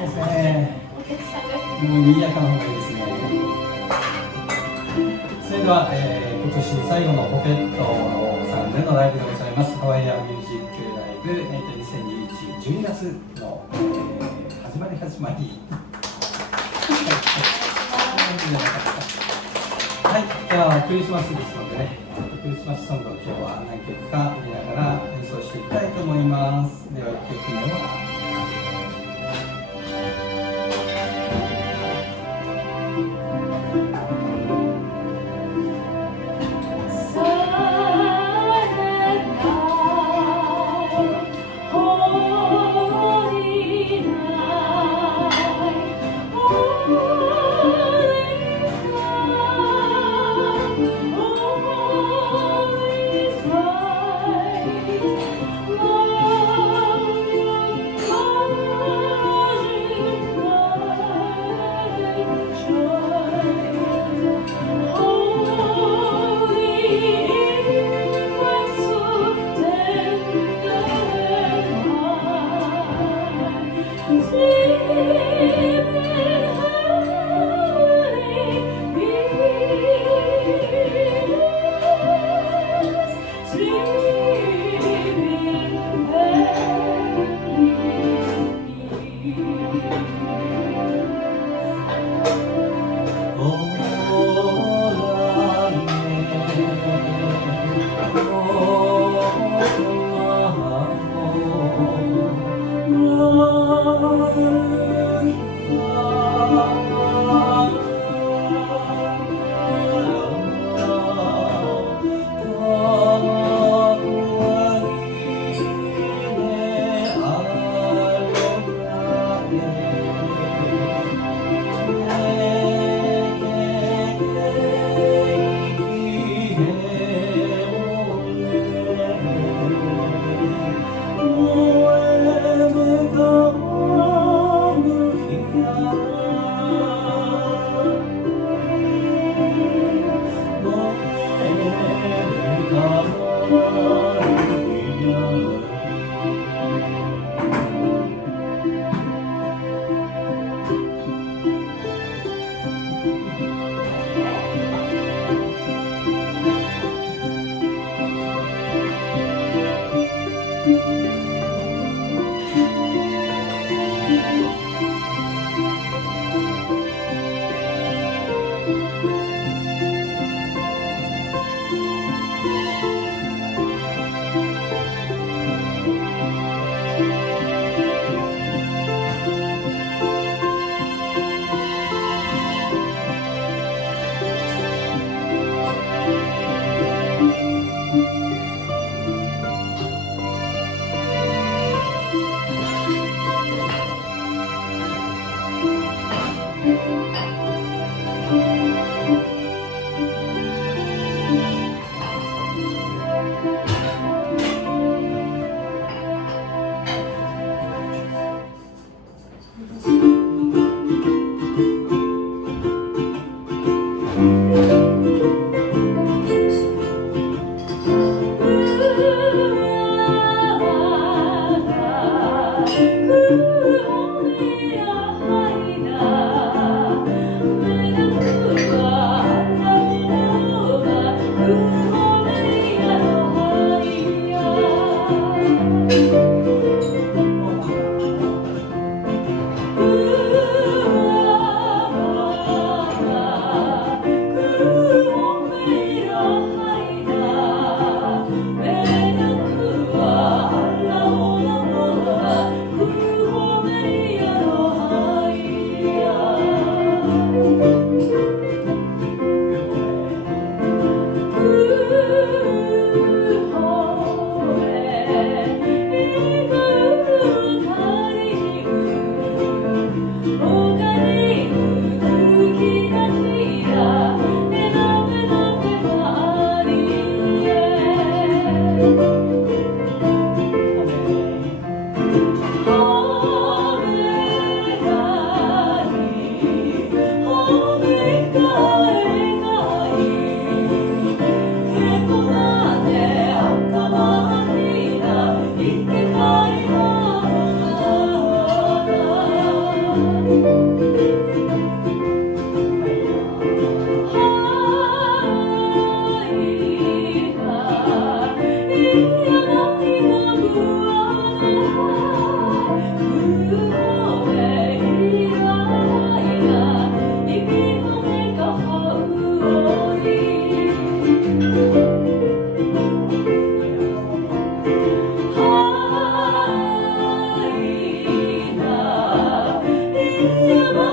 ですね。もう賑やかな方がいいですね。それでは、今年最後のポケットさんでのライブでございます。ハワイアンミュージックライブ、2021、12月の、始まり。はい、じゃあクリスマスですのでね、クリスマスソングを今日は何曲か見ながら演奏していきたいと思います。では1曲目は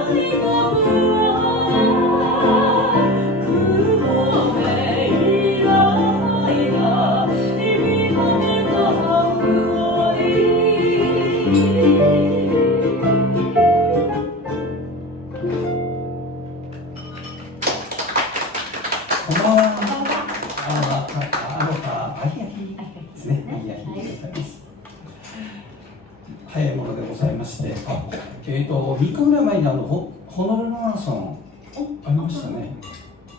こんばんは。アヒアヒですね。アヒアヒでございます。早いものでございまして、3日ぐらい前にホノルルマラソンありましたね。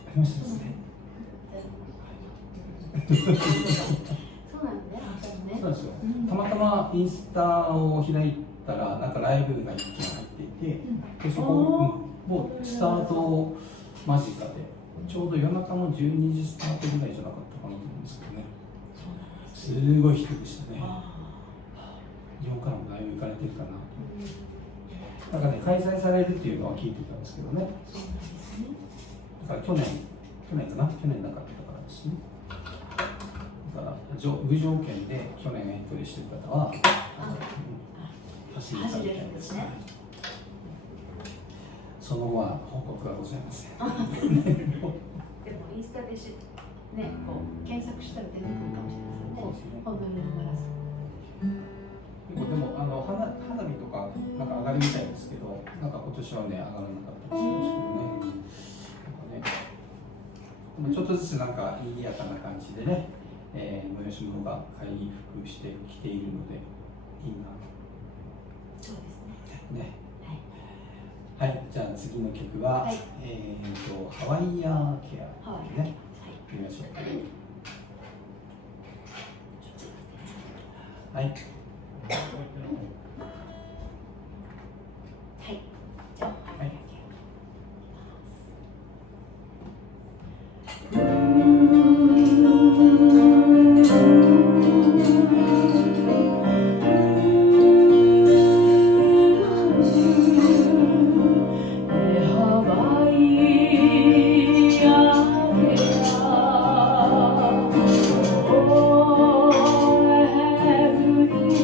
ありましたですね。そうなんですね。そうですよ。たまたまインスタを開いたら、なんかライブが一件入っていて、でそこもうスタート間近で。ちょうど夜中の12時スタートぐらいじゃなかったかなと思うんですけどね。すごい人でしたね。日本からもだいぶ行かれてるかなと。なんかね、開催されるっていうのは聞いてたんですけどね。だから去年かな、去年なかったからですね。だから無条件で去年エントリーしてる方は走りたいみたいですね。その後は報告はございません。でもインスタでね、こう検索したら出てくるかもしれないですよね。ホノルルマラソン。でも花火とかなんか上がるみたいですけど、なんか今年はね上がらなかったりするんですけどね。ちょっとずつなんか賑やかな感じでね、催し物が回復してきているのでいいな。そうですね。ね。はい、じゃあ次の曲は、はい、ハワイアンケアね、見ましょう。はい。はい。じゃあ、はい。Oh, heaven.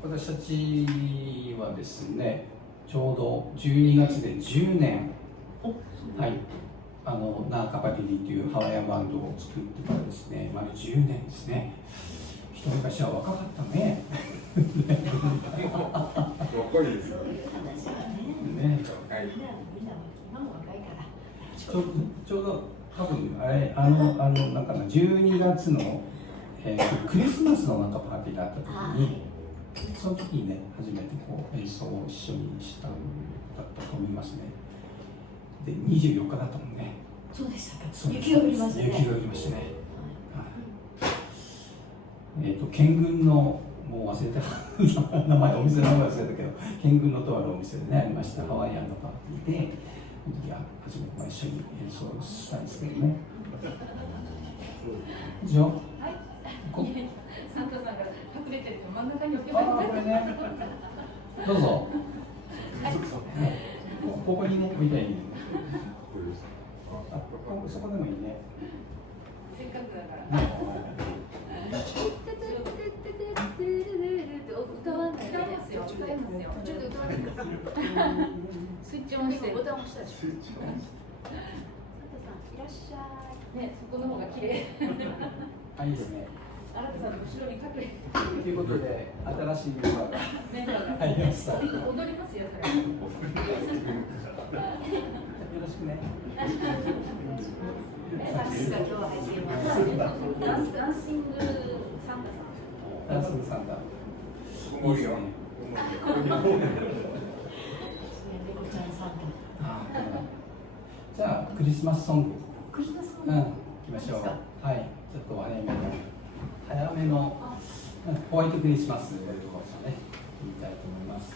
私たちはですね、ちょうど12月で10年、はい、ナーカパディリというハワイアンバンドを作ってからですね、丸10年ですね。一昔は若かったね。若いですよ。そういう話はね。はい。みんな今も若いから。ちょうど多分あれなんかな12月の、クリスマスのなんかパーティーがあった時に、その時にね初めてこう演奏を一緒にしたんだったと思いますね。で24日だったもんね。そうでしたか。そう雪が降りましたね。雪が降りましたね。県軍のもう忘れた名前お店の名前忘れたけど、県軍のとあるお店でねありましたハワイアンのパーティーで、その時は初めて一緒に演奏したんですけどね。以上。サンタさんが隠れてると真ん中に置けばいい。これね。どうぞ。ここにね置いたい。そこでもいいね。せっかくだから。歌わない。歌いますよ。歌いますよ。ちょっと歌わない。スイッチオンして。ボタン押したでしょ。サンタさんいらっしゃい。ね、そこの方が綺麗。あ、いいですね。あなたさんの後ろに隠れて。ということで新しいメンバーが入りました。踊りますよ。それ。よろしくね。サックスが今日は入っています。ダンシングサンタさん。ダンシングサンタ。いいですね。じゃあクリスマスソング。クリスマスソング。行きましょう。はい。ちょっと早めのホワイトクリスマスというところからね言いたいと思います。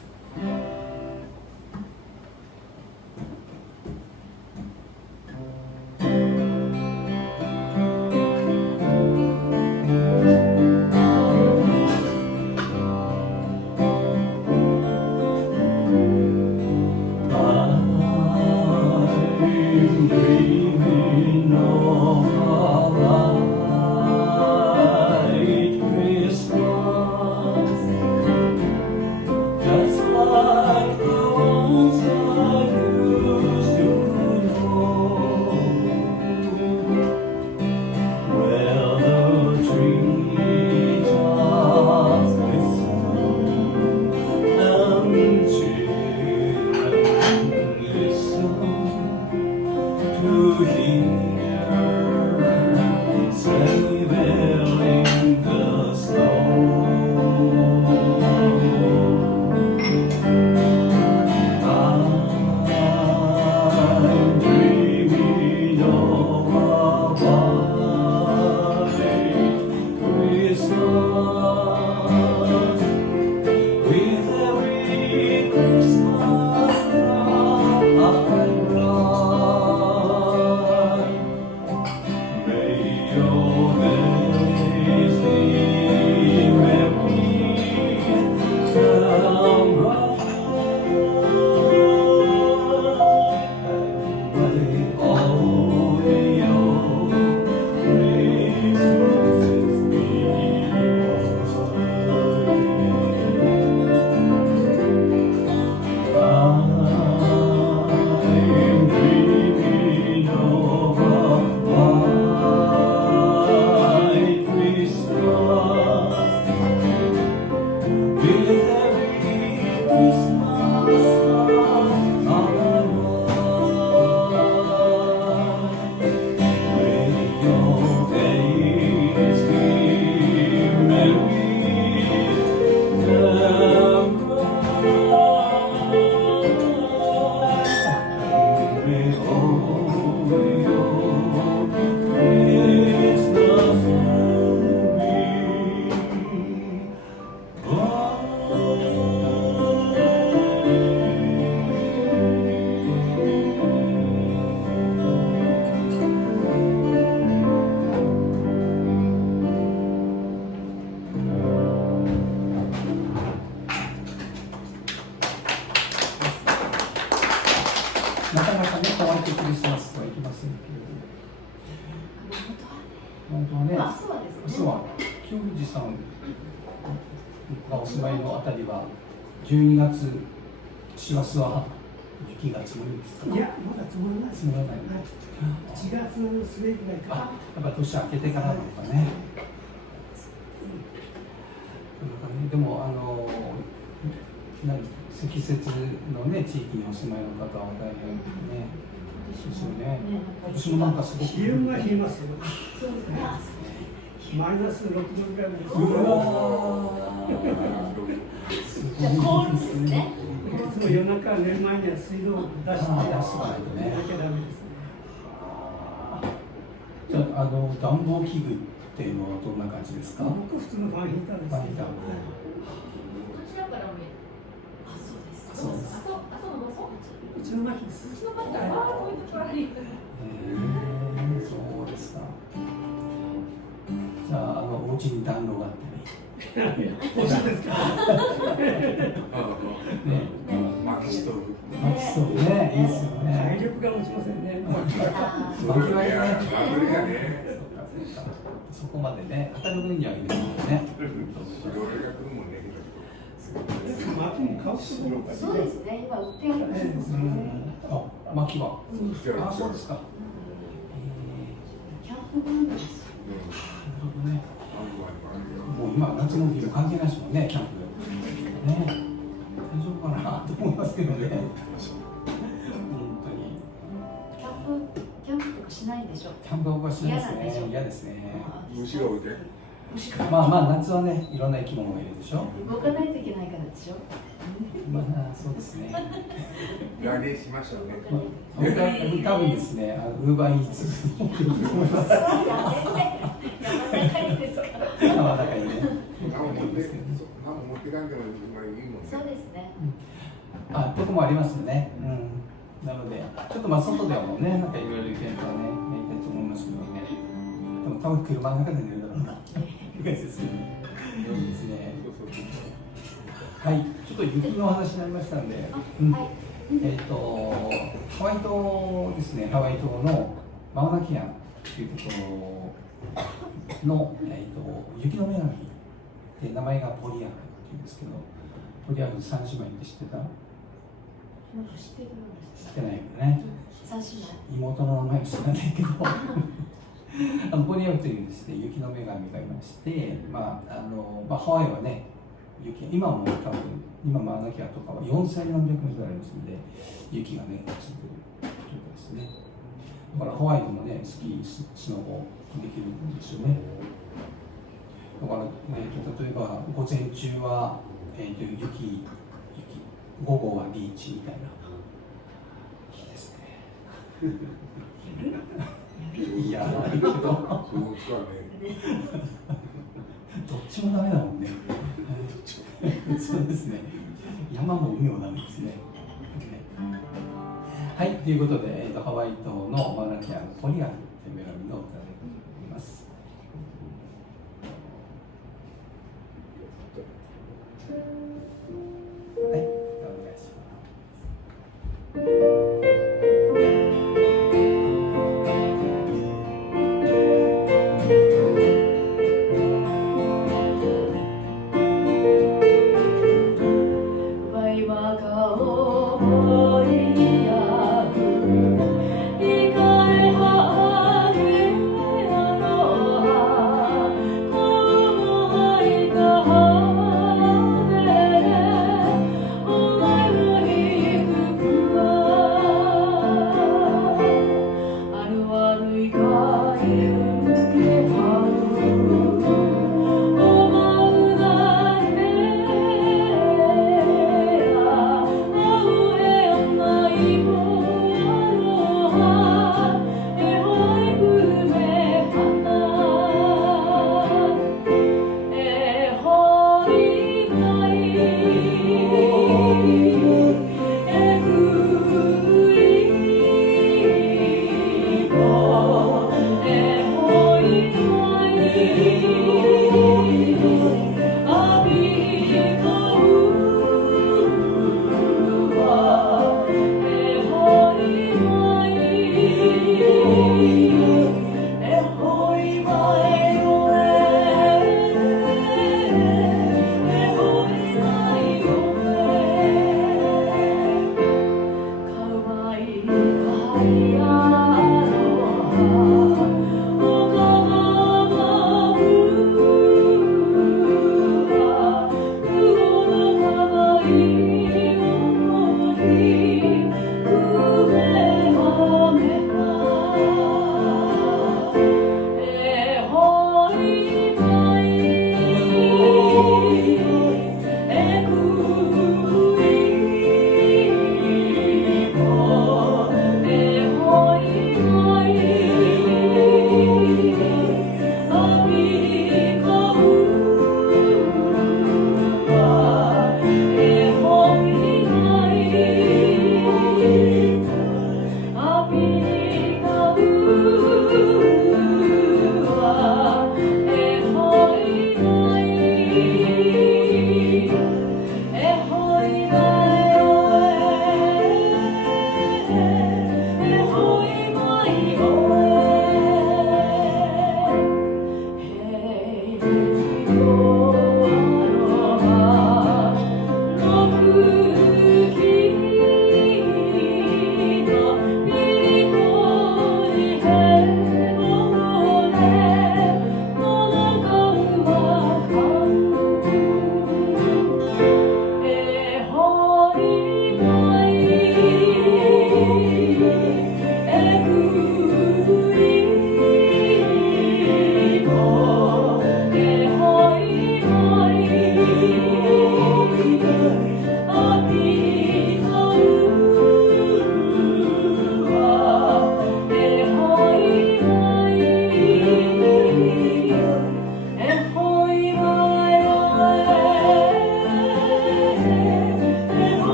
なかなかね、ホワイトクリスマスとはいきませんけれども。本当はね、まあ、そうですね。そうは、清藤さん、がお住まいのあたりは12月師走は雪が積もるんですか？いや、まだ積もります。積もらない。1月末ぐらいかあ、ら。やっぱ年明けてからなのかね。でも積雪のね地域にお住まいの方は大変ねですよね。私もなんかすごく気温が冷えますよ。そうですね。マイナス6度ぐらいです。うわすごじゃあコールですね。いつも夜中寝る前には水道を出して出しとかないとね。なきゃダメですね。じゃあ暖房器具っていうのはどんな感じですか？僕普通のファンヒーターです。ファンヒーター。こちらから見える。あ、そうです。そうです。あ、そうの場所？うちの薪です。うちのバッターはこういうところあり。そうですか。じゃあお家に暖炉があったり。欲しいですか？ね。薪ストーブ。薪ストーブね、いいですよ体ね。力が持ちませんね。薪はね。薪がね。そうか。そこまでね、当たる分にはいいですよね。白が来るもんね。薪も買う人も多いそうですね。今売ってあるんですね。あ、薪は。あ、そうですか。キャンプバンドです。なるほどね。もう今夏の日も関係ないですもんね、キャンプ。ね。大丈夫かなと思いますけどね。本当に。キャンプとかしないんでしょう。キャンプは僕はしないですね。嫌ですね。虫が多いで。まあ夏はね、いろんな生き物がいるでしょ。動かないといけないからでしょ。まあそうですね。来年しましょうね。多分ですね、ウーバーイーツの山中にね。何も持っていかんでも今いいもんね。そうですね。あ、とこもありますよね。なので、ちょっと外ではもうね、なんかいろいろイベントはね、やりたいと思いますけどね。でも多分車の中で寝るだろうな。って感じですよね。いいですね。はい、ちょっと雪の話になりましたんで。ハワイ島ですね、ハワイ島のマウナケアンというところの、雪の女神で、名前がポリアークっていうんですけど、ポリアーク3姉妹って知ってた？なんか知ってるんです知ってないよね。三姉妹。妹の名前は知らないけどポリアークというですね、雪の女神がいまして、ハワイはね、今も多分、今マウナケアとかは4000何百メートルありますので、雪がね、ついてる状態ですね。だからハワイでもね、スキー、スノボできるんですよね。だから、例えば午前中は、雪、午後はビーチみたいな。いいですね。いや、ないけど。そう使うね。どっちもダメだもんね。そうですね。山も海もダメですね。はい、ということで、ハワイ島のマウナケアのポリアークという女神の歌でございます。はい、お願いします。「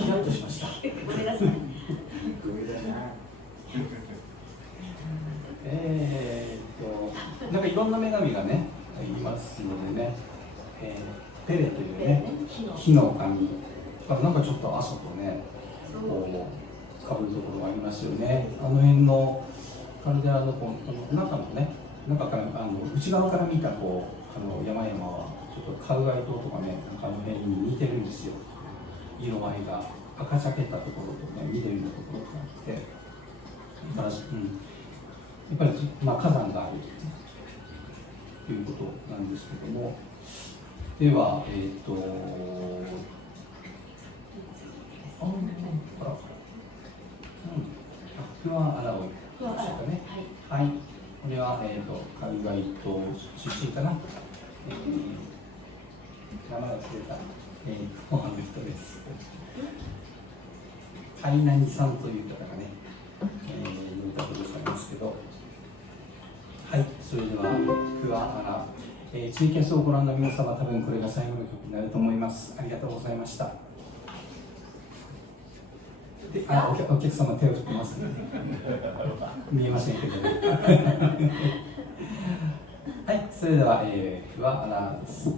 ヒヤッとしました。ごめんなさい。なんかいろんな女神がね、いますのでね、ペレというね、火の神、なんかちょっと朝とね、こうかぶるところがありますよね。あの辺のカルデラのこう中のね、中から内側から見たこう山々はちょっとカウガイ島とかね、なんかあの辺に似てるんですよ。色合いが赤茶けたところとね、緑のところがあって、やっぱり、まあ、火山があるということなんですけども、では、フアアラオイでしたかね。はい。これは、海外島出身かな。名前が忘れた。フォアの人です。カイナニさんという方がね、歌ってくださいますけど、はい、それでは、フアアラ、ツイキャスをご覧の皆様、多分これが最後の曲になると思います。ありがとうございました。でお客様、手を振ってますね。見えませんけどね。はい、それでは、フアアラです。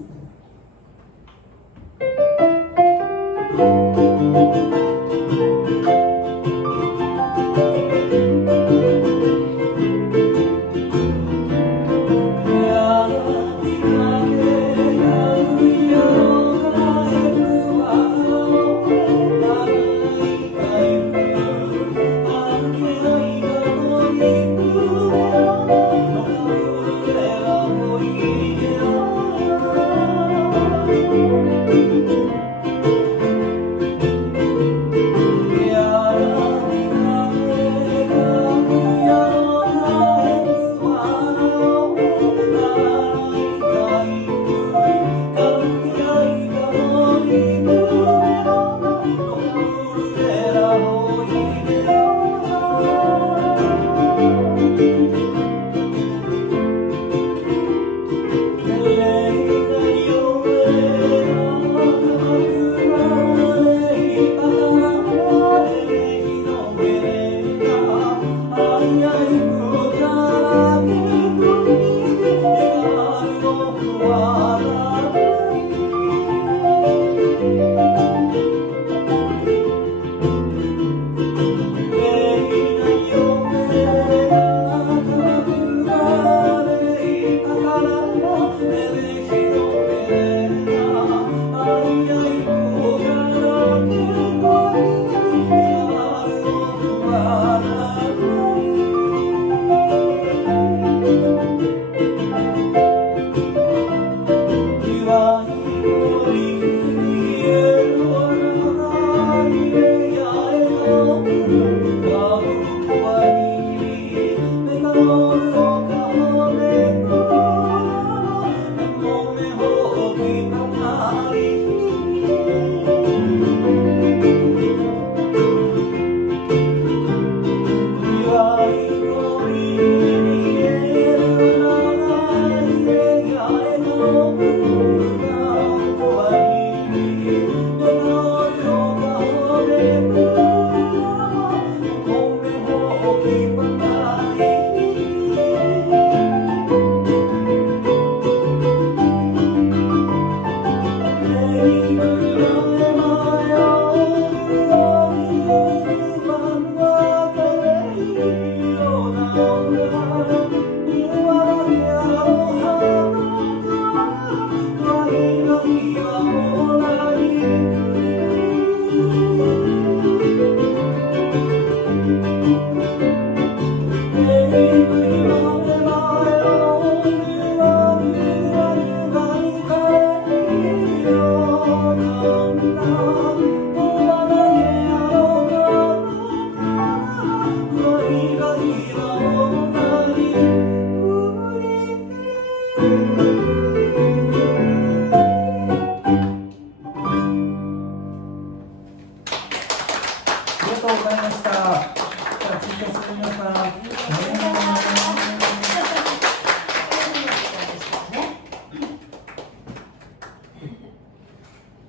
ありがとうございました。じゃあ、ツイキャスの皆さん、